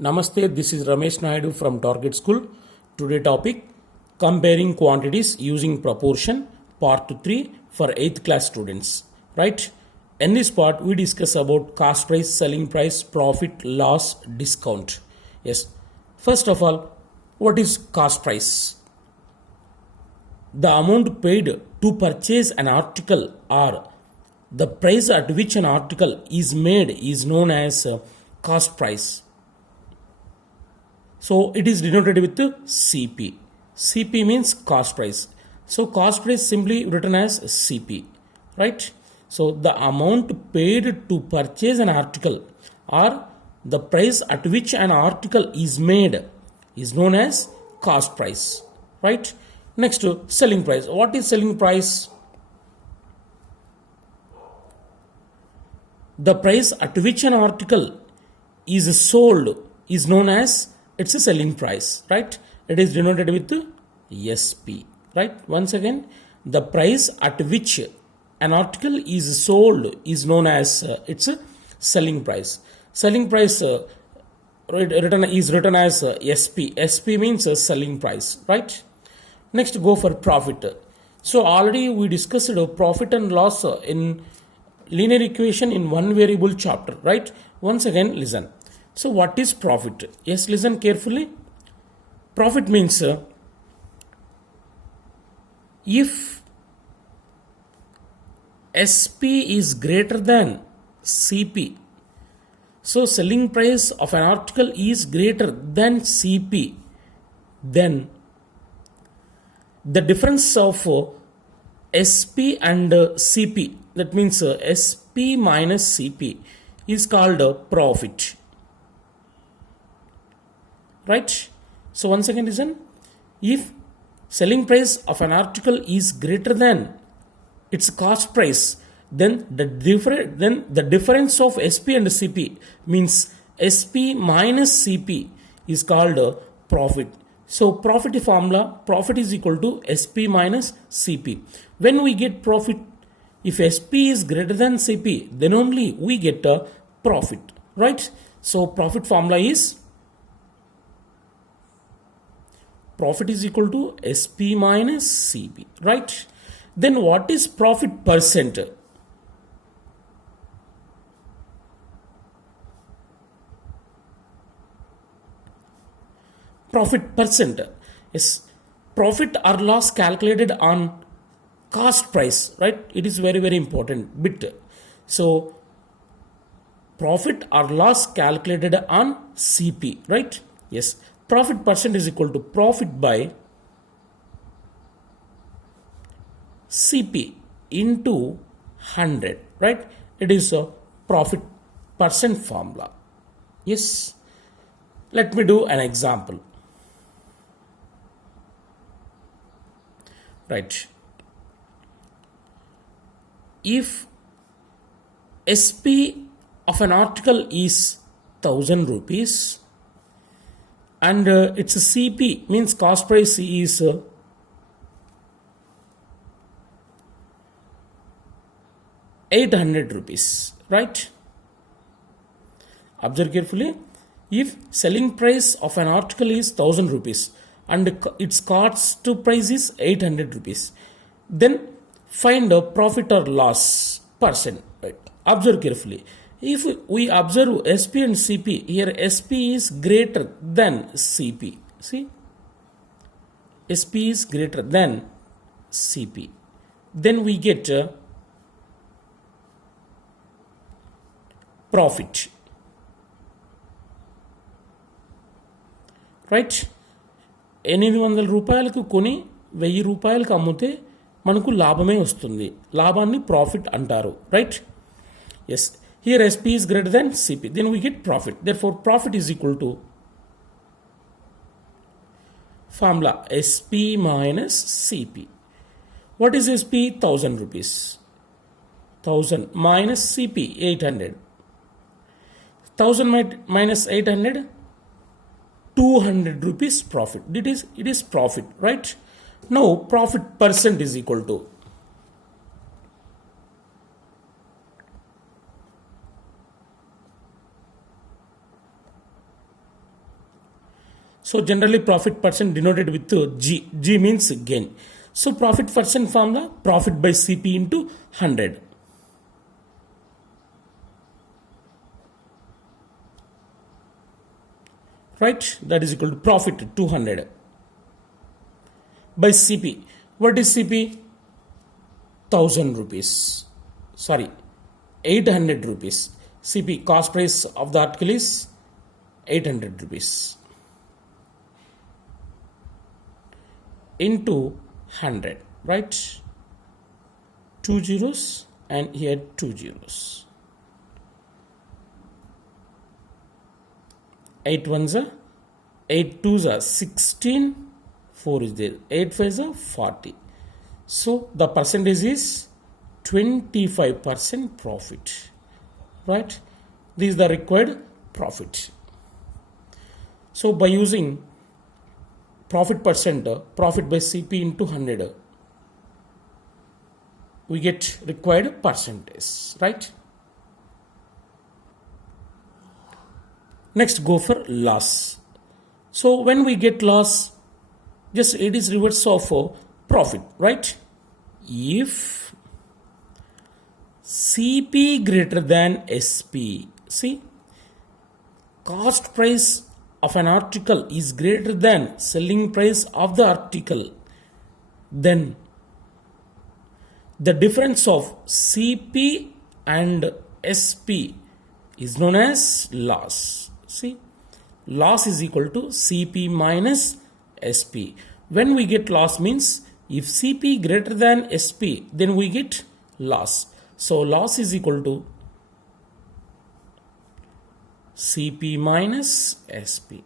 Namaste, this is Ramesh Naidu from Target School. Today topic comparing quantities using proportion part 3 for 8th class students. Right? In this part we discuss about cost price, selling price, profit, loss, discount. Yes. First of all, what is cost price? The amount paid to purchase an article or the price at which an article is made is known as cost price. So it is denoted with CP. CP means cost price. So cost price simply written as CP, right? So the amount paid to purchase an article or the price at which an article is made is known as cost price, right? Next, selling price. What is selling price? The price at which an article is sold is known as it's a selling price, right? It is denoted with SP, right? Once again, the price at which an article is sold is known as it's a selling price. Selling price is written as SP. SP means selling price, right? Next, go for profit. So already we discussed profit and loss in linear equation in one variable chapter, right? Once again, listen. So what is profit? Yes, listen carefully. Profit means if SP is greater than CP, so selling price of an article is greater than CP, then the difference of SP and CP, that means SP minus CP, is called profit. Right? So once again listen, if selling price of an article is greater than its cost price, then the difference of SP and CP means SP minus CP is called profit. So profit formula, profit is equal to SP minus CP. When we get profit, if SP is greater than CP, then only we get a profit, right? So profit formula is profit is equal to SP minus CP, right? Then what is profit percent? Profit percent is profit or loss calculated on cost price, right? It is very important bit. So profit or loss calculated on CP, right? Yes. Profit percent is equal to profit by CP into 100, right? It is a profit percent formula. Yes. Let me do an example. Right. If SP of an article is 1000 rupees and its CP means cost price is 800 rupees, right? Observe carefully. If selling price of an article is 1000 rupees and its cost price is 800 rupees, then find a profit or loss percent, right? Observe carefully. If we observe SP and CP, here SP is greater than CP. See? SP is greater than CP. Then we get profit. Right? 800 రూపాయలకు కొని 1000 రూపాయలకు అమ్మితే మనకు లాభమే వస్తుంది. లాభాన్ని profit అంటారు. Right? Yes. Here SP is greater than CP. Then we get profit. Therefore, profit is equal to formula SP minus CP. What is SP? 1000 rupees. 1000 minus CP 800. 1000 minus 800, 200 rupees profit. It is profit, right? Now profit percent is equal to So generally profit percent denoted with G. G means gain. So profit percent formula, profit by CP into 100. Right? That is equal to profit 200 by CP. What is CP? 1000 rupees. Sorry, 800 rupees. CP, cost price of the article is 800 rupees into 100, right? 2 zeros and here 2 zeros. 8 ones are 8 twos are 16, 4 is there, 8 fives are 40. So the percentage is 25% profit, right? This is the required profit. So by using profit percent, profit by CP into 100, we get required percentage, right? Next, go for loss. So when we get loss, just it is reverse of profit, right? If CP greater than SP, see, cost price of an article is greater than selling price of the article, then the difference of CP and SP is known as loss. See, loss is equal to CP minus SP. When we get loss means if CP greater than SP, then we get loss. So loss is equal to CP minus SP.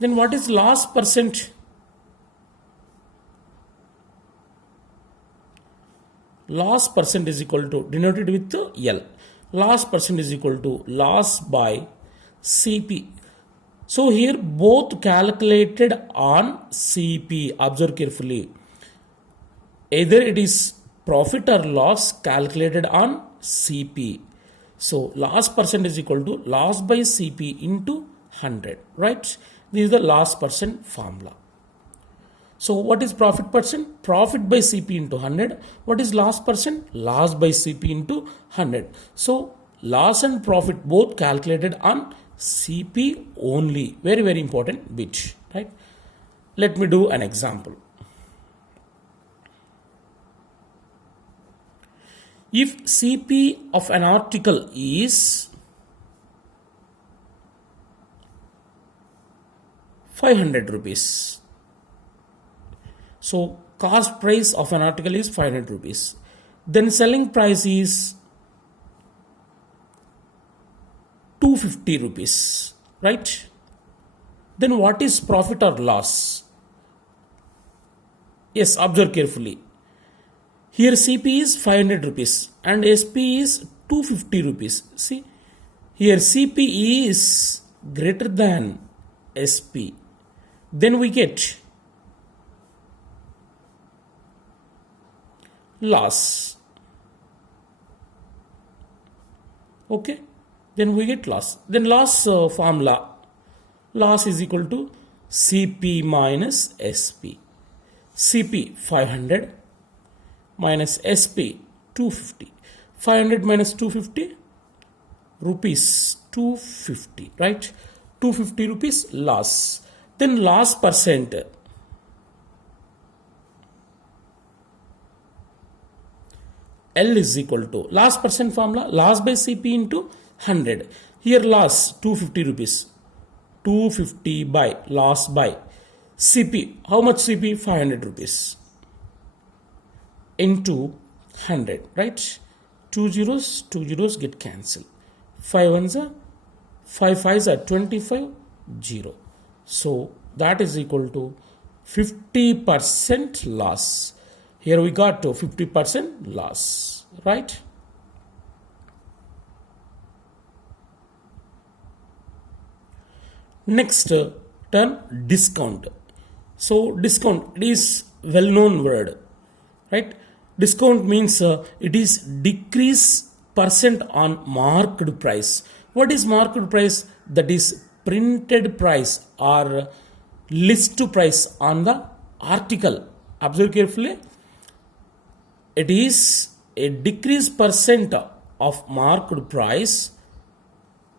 Then what is loss percent? Loss percent is equal to, denoted with L. Loss percent is equal to loss by CP. So here both calculated on CP. Observe carefully. Either it is profit or loss calculated on CP. So loss percent is equal to loss by CP into 100, right? This is the loss percent formula. So what is profit percent? Profit by CP into 100. What is loss percent? Loss by CP into 100. So loss and profit both calculated on CP only. Very, very important bit, right? Let me do an example. If CP of an article is 500 rupees, so cost price of an article is 500 rupees, then selling price is 250 rupees, right? Then what is profit or loss? Yes, observe carefully. Here CP is 500 rupees and SP is 250 rupees. See, here CP is greater than SP. Then we get loss. Okay, then we get loss. Then loss formula, loss is equal to CP minus SP. CP 500 minus SP 250. 500 minus 250 rupees 250, right? 250 rupees loss. Then loss percent. L is equal to loss percent formula, loss by CP into 100. Here loss 250 rupees. 250 by loss by CP. How much CP? 500 rupees. Into 100, right? 2 zeros get cancelled. 5 ones are 5 fives are 25, 0. So that is equal to 50% loss. Here we got to 50% loss, right? Next term, discount. So discount, it is well-known word, right? Discount means it is decrease percent on marked price. What is marked price? That is printed price or list price on the article. Observe carefully. It is a decreased percent of marked price.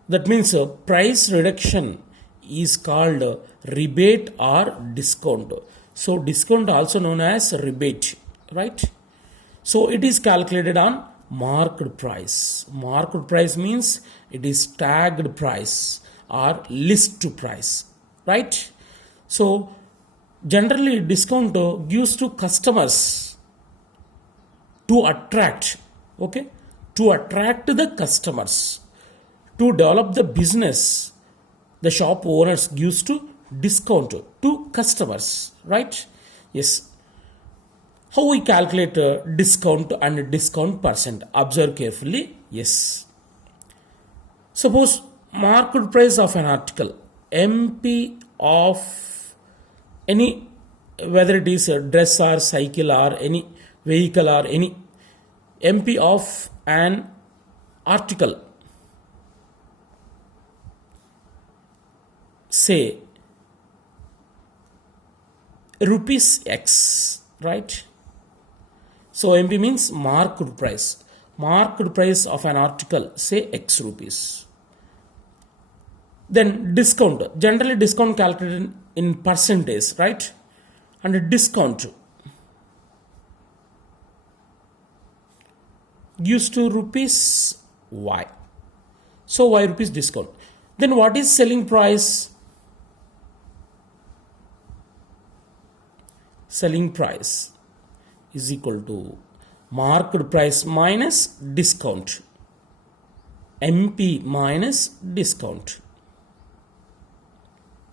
That means price reduction is called rebate or discount. So discount also known as rebate, right? So it is calculated on marked price. Marked price means it is tagged price or list price, right? So generally discount gives to customers to attract, okay, to attract the customers, to develop the business. The shop owners gives to discount to customers, right? Yes. How we calculate discount and discount percent? Observe carefully. Yes. Suppose market price of an article, MP of any, whether it is a dress or cycle or any vehicle or any, MP of an article, say rupees X, right? So MP means marked price. Marked price of an article, say X rupees. Then discount. Generally discount calculated in percentage, right? And discount gives to rupees Y. So Y rupees discount. Then what is selling price? Selling price is equal to marked price minus discount. MP minus discount.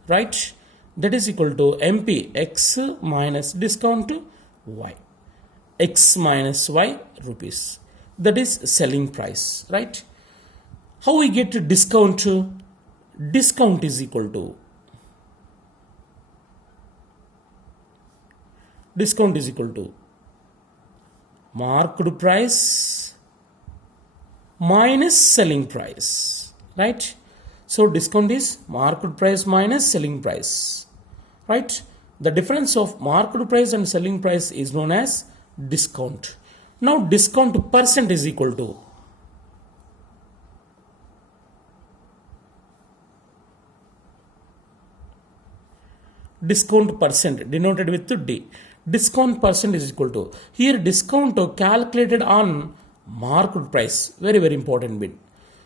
Right? That is equal to MP X minus discount Y. X minus Y rupees. That is selling price. Right? How we get to discount? Discount is equal to marked price minus selling price, right? So discount is marked price minus selling price, right? The difference of marked price and selling price is known as discount. Now discount percent is equal to discount percent denoted with D. Discount percent is equal to, here discount calculated on marked price, very important bit.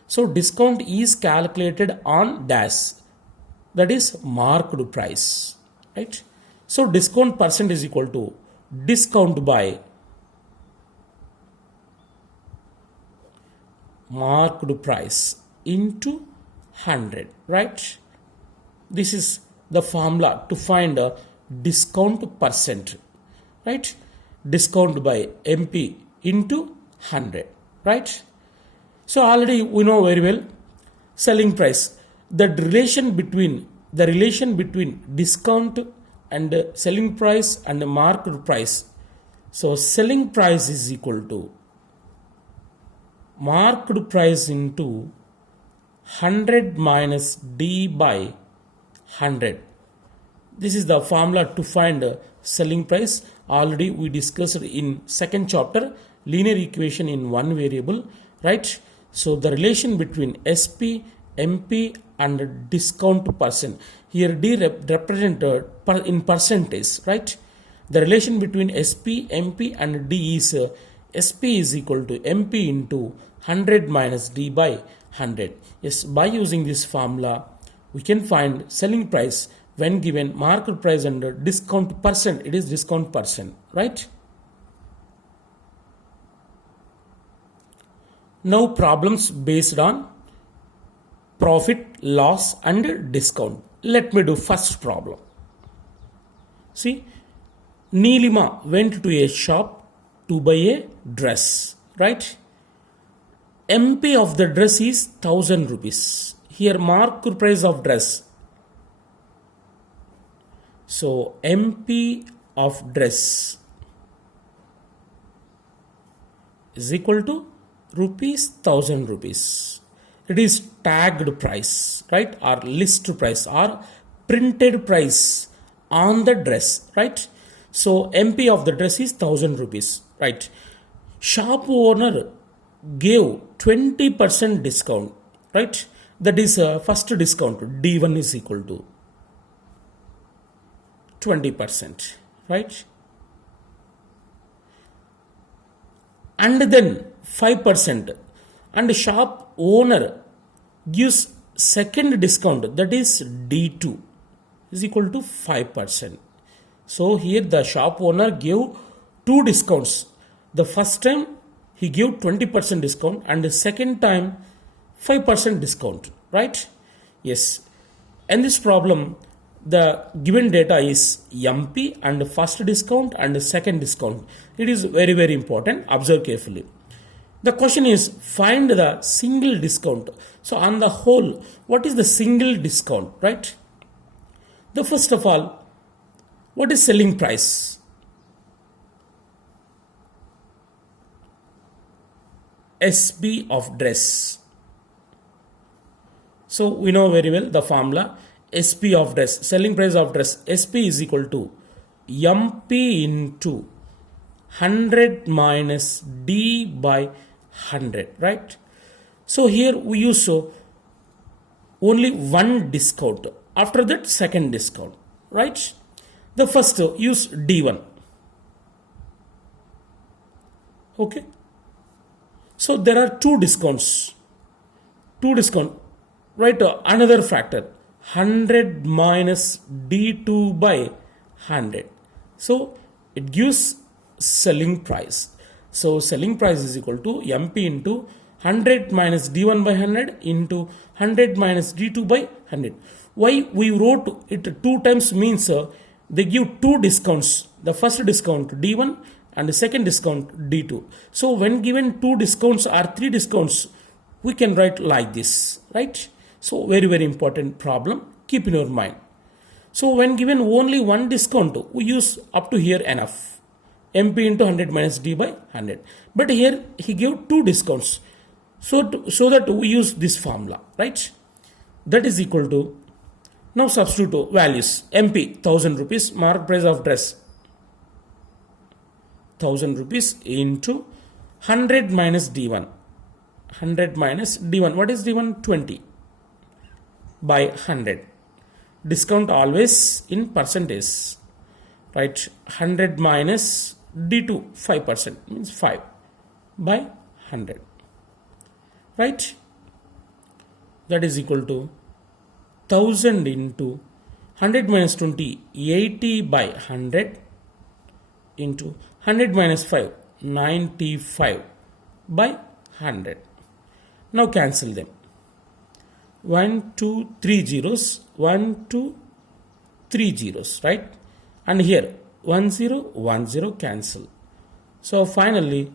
So discount is calculated on dash, that is marked price, right? So discount percent is equal to discount by marked price into 100, right? This is the formula to find a discount percent, right? Discount by MP into 100, right? So already we know very well selling price. The relation between discount and selling price and market price. So selling price is equal to marked price into 100 minus D by 100. This is the formula to find selling price. Already we discussed in second chapter, linear equation in one variable, right? So the relation between SP, MP and discount percent. Here D represented in percentage, right? The relation between SP, MP and D is SP is equal to MP into 100 minus D by 100. Yes, by using this formula, we can find selling price when given market price and discount percent. It is discount percent, right? Now problems based on profit, loss and discount. Let me do first problem. See, Neelima went to a shop to buy a dress, right? MP of the dress is 1000 rupees. Here market price of dress. So MP of dress is equal to rupees 1000 rupees. It is tagged price, right? Or list price or printed price on the dress, right? So MP of the dress is 1000 rupees, right? Shop owner gave 20% discount, right? That is first discount, D1 is equal to 20%, right? And then 5%, and shop owner gives second discount, that is D2 is equal to 5%. So here the shop owner gave two discounts. The first time he gave 20% discount, and the second time 5% discount, right? Yes. In this problem, the given data is MP and first discount and second discount. It is very, very important. Observe carefully. The question is find the single discount. So on the whole, what is the single discount, right? The first of all, what is selling price? SB of dress. So we know very well the formula SP of dress, selling price of dress, SP is equal to MP into 100 minus D by 100, right? So here we use only one discount. After that, second discount, right? The first use D1. Okay. So there are two discounts. Right? Another factor. 100 minus D2 by 100. So it gives selling price. So selling price is equal to MP into 100 minus D1 by 100 into 100 minus D2 by 100. Why we wrote it two times means they give two discounts. The first discount D1 and the second discount D2. So when given two discounts or three discounts, we can write like this, right? So very, very important problem. Keep in your mind. So when given only one discount, we use up to here enough. MP into 100 minus D by 100. But here he gave two discounts. So that we use this formula, right? That is equal to, now substitute values. MP 1000 rupees, mark price of dress 1000 rupees into 100 minus D1. 100 minus D1. What is D1? 20 by 100. Discount always in percentage, right? 100 minus D2, 5%, means 5 by 100, right? That is equal to 1000 into 100 minus 20, 80 by 100 into 100 minus 5, 95 by 100. Now cancel them. 1, 2, 3 zeros, 1, 2, 3 zeros, right? And here 1, 0, 1, 0 cancel. So finally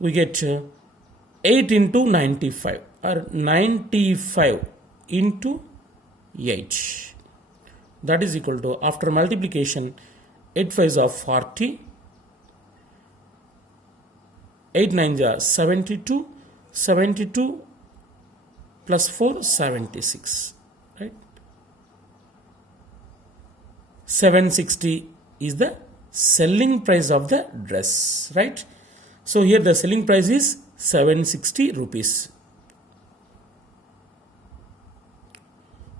we get 8 into 95 or 95 into 8. That is equal to, after multiplication, 8 5s are 40, 8 9s are 72, 72 plus 4, 76, right? 760 is the selling price of the dress, right? So here the selling price is 760 rupees.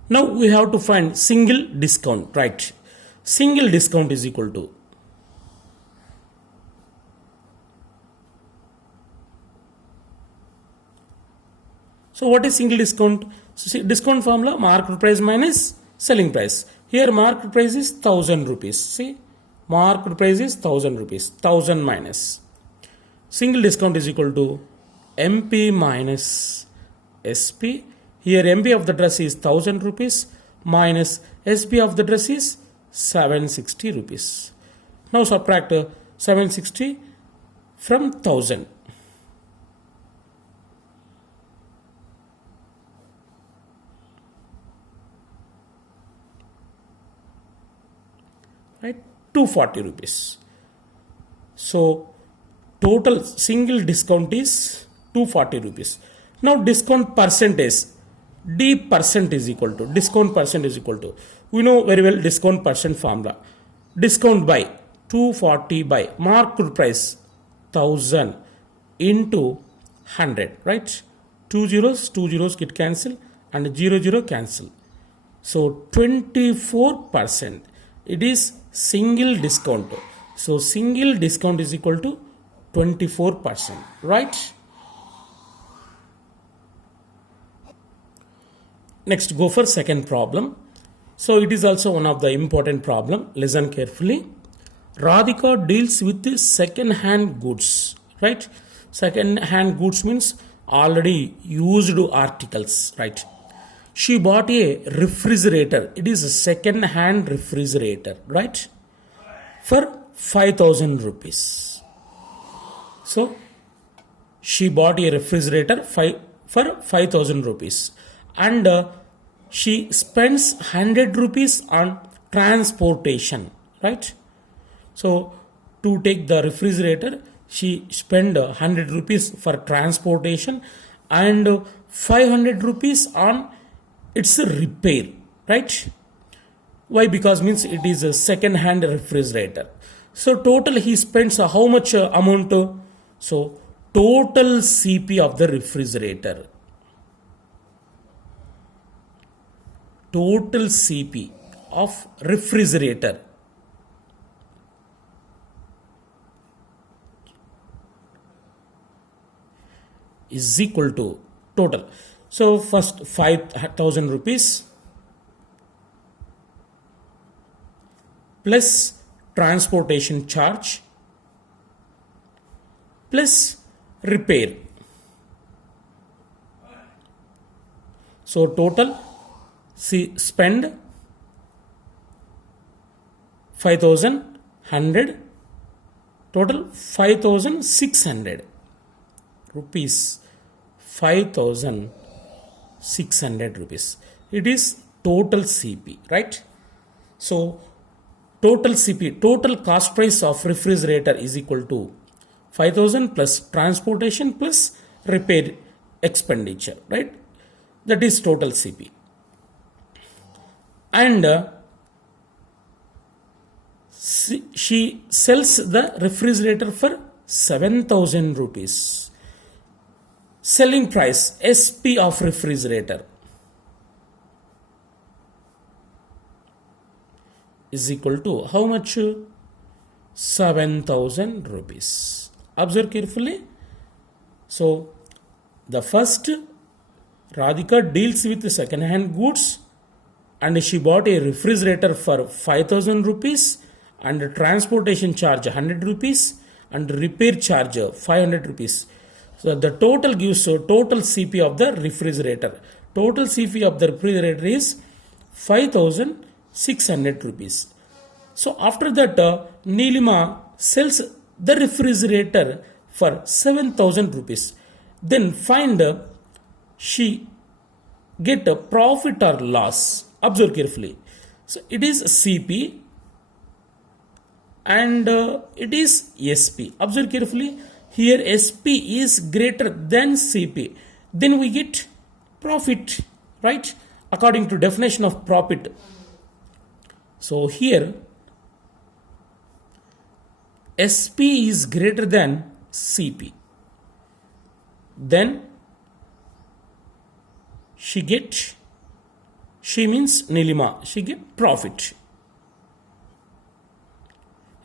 Now we have to find single discount, right? Single discount is equal to, so what is single discount? So see, discount formula, market price minus selling price. Here market price is 1000 rupees. See, market price is 1000 rupees. 1000 minus. Single discount is equal to MP minus SP. Here MP of the dress is 1000 rupees minus SP of the dress is 760 rupees. Now subtract 760 from 1000. Right, 240 rupees. So total single discount is 240 rupees. Now discount percentage, D percent is equal to, discount percent is equal to, we know very well discount percent formula. discount by 240 by marked price 1000 into 100, right? Two zeros get cancel and 0 cancel. So 24%. It is single discount. So single discount is equal to 24%, right? Next, go for second problem. So it is also one of the important problem. Listen carefully. Radhika deals with the second-hand goods, right? Second-hand goods means already used articles, right? She bought a refrigerator. It is a second-hand refrigerator, right? For 5,000 rupees. So she bought a refrigerator for 5,000 rupees. And she spends 100 rupees on transportation, right? So to take the refrigerator, she spend 100 rupees for transportation and 500 rupees on its repair, right? Why? Because means it is a second hand refrigerator. So total he spends how much amount? So total CP of the refrigerator. Total CP of refrigerator is equal to total. So first 5,000 rupees plus transportation charge plus repair. So total spend 5,100, total 5,600 rupees. 5,600 rupees. It is total CP, right? So total CP, total cost price of refrigerator is equal to 5,000 plus transportation plus repair expenditure, right? That is total CP. And she sells the refrigerator for 7,000 rupees. Selling price SP of refrigerator is equal to how much? 7,000 rupees. Observe carefully. So the first, Radhika deals with second hand goods and she bought a refrigerator for 5,000 rupees and transportation charge 100 rupees and repair charge 500 rupees. So the total gives total CP of the refrigerator. Total CP of the refrigerator is 5,600 rupees. So after that, Nilima sells the refrigerator for 7,000 rupees. Then find she get a profit or loss. Observe carefully. So it is CP and it is SP. Observe carefully. Here SP is greater than CP. Then we get profit, right? According to definition of profit. So here SP is greater than CP. Then she means Nilima, she get profit.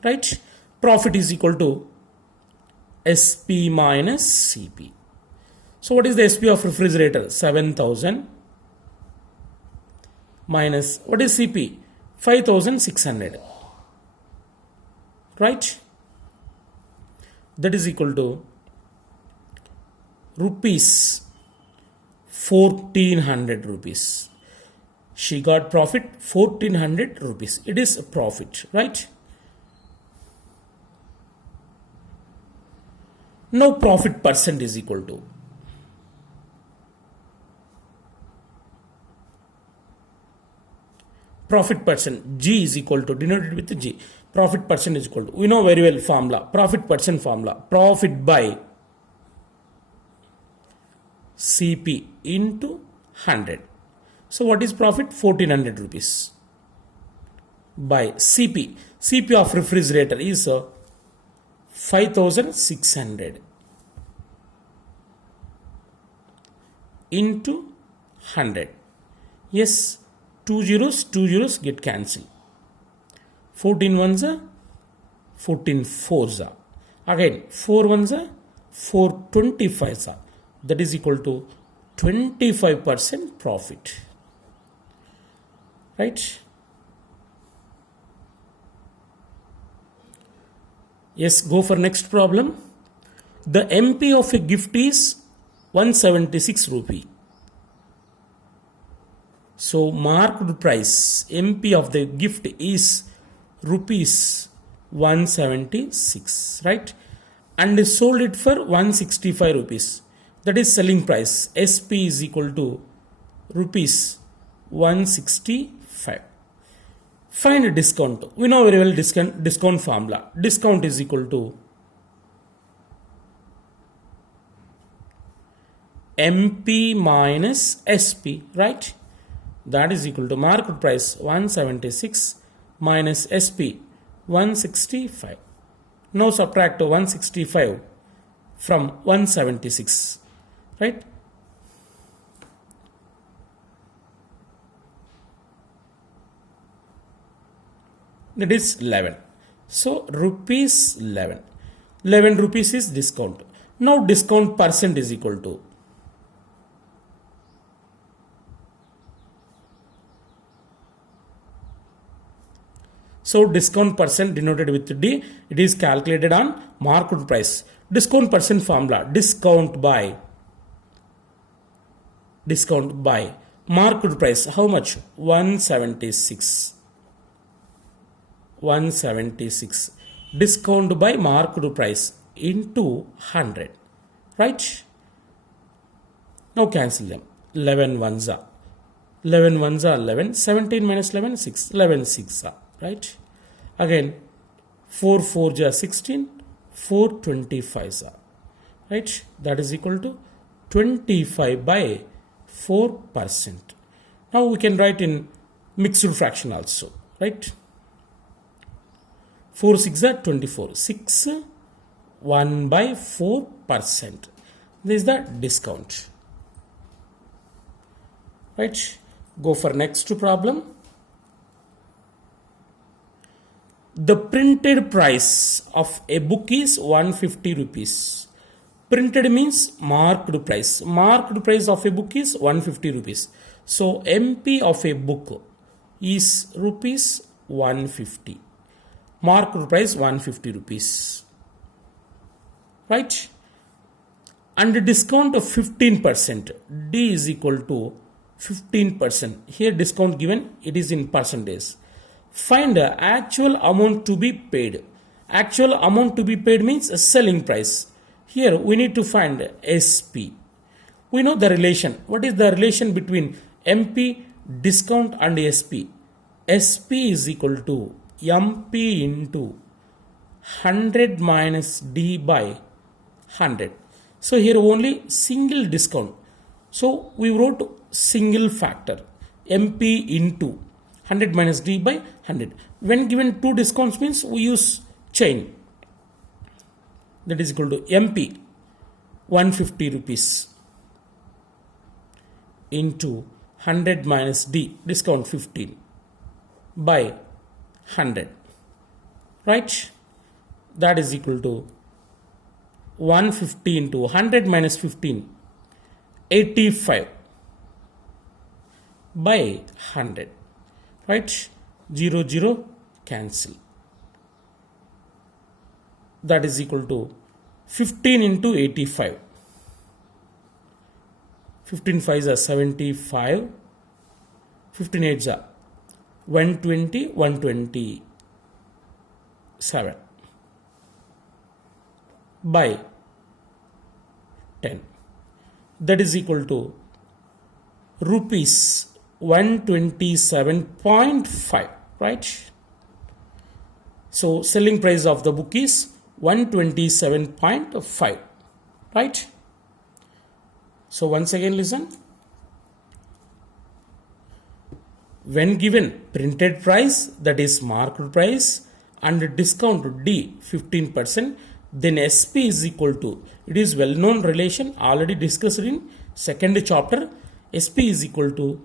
Right? Profit is equal to SP minus CP. So what is the SP of refrigerator? 7,000 minus what is CP? 5,600. Right? That is equal to rupees 1,400 rupees. She got profit 1,400 rupees. It is a profit, right? Now profit percent is equal to profit percent. G is equal to, denoted with G. Profit percent is equal to, we know very well formula, profit percent formula, profit by CP into 100. So what is profit? 1,400 rupees. by CP of refrigerator is 5600 into 100. Yes, two zeros get cancelled. 14 ones are 14 fours are. Again, 4 ones are 425s are. That is equal to 25% profit. Right? Yes, go for next problem. The MP of a gift is 176 rupee. So marked price MP of the gift is rupees 176, right? And sold it for 165 rupees. That is selling price. SP is equal to rupees 165. Find a discount. We know very well discount formula. Discount is equal to MP minus SP, right? That is equal to market price 176 minus SP 165. Now subtract 165 from 176, right? That is 11. So rupees 11. 11 rupees is discount. Now discount percent is equal to so discount percent denoted with D, it is calculated on market price. Discount percent formula, discount by market price. How much? 176. 176. Discount by market price into 100. Right? Now cancel them. 11 ones are 11. 17 minus 11, 6. 11 6 are. Right? Again, 4 4 are 16. 4 25 are. Right? That is equal to 25 by 4%. Now we can write in mixed fraction also. Right? 4 6 are 24. 6 1 by 4%. This is the discount. Right? Go for next problem. The printed price of a book is 150 rupees. Printed means marked price. Marked price of a book is 150 rupees. So MP of a book is rupees 150. Marked price 150 rupees. Right? And the discount of 15%. D is equal to 15%. Here discount given, it is in percentage. Find the actual amount to be paid. Actual amount to be paid means a selling price. Here we need to find SP. We know the relation. What is the relation between MP, discount and SP? SP is equal to MP into 100 minus D by 100. So here only single discount. So we wrote single factor. MP into 100 minus D by 100. When given two discounts means we use chain. That is equal to MP 150 rupees into 100 minus D, discount 15 by 100. Right? That is equal to 150 into 100 minus 15, 85 by 100. Right? 0 0 cancel. That is equal to 15 into 85. 15 5s are 75. 15 8s are 120, 127 by 10. That is equal to rupees 127.5. Right? So selling price of the book is 127.5. Right? So once again listen. when given printed price, that is marked price, and discount D 15%, then SP is equal to, it is well known relation already discussed in second chapter, SP is equal to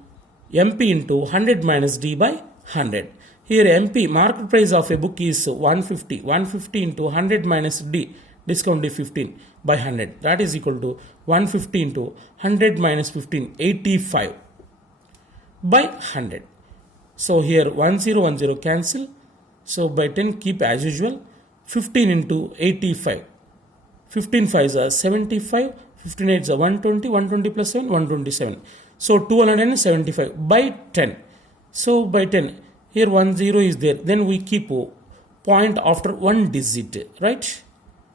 MP into 100 minus D by 100. Here MP, market price of a book is 150. 150 into 100 minus D, discount D 15 by 100. That is equal to 150 into 100 minus 15, 85 by 100. So here 1010 cancel. So by 10 keep as usual. 15 into 85. 15 5s are 75. 15 8s are 120. 120 plus 7, 127. So 275 by 10. So by 10, here 10 is there. Then we keep point after one digit, right?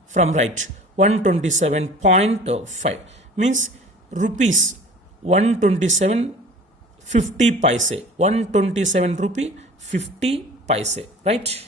From right. 127.5 means rupees 127.50 paise. 127 rupee 50 paise, right?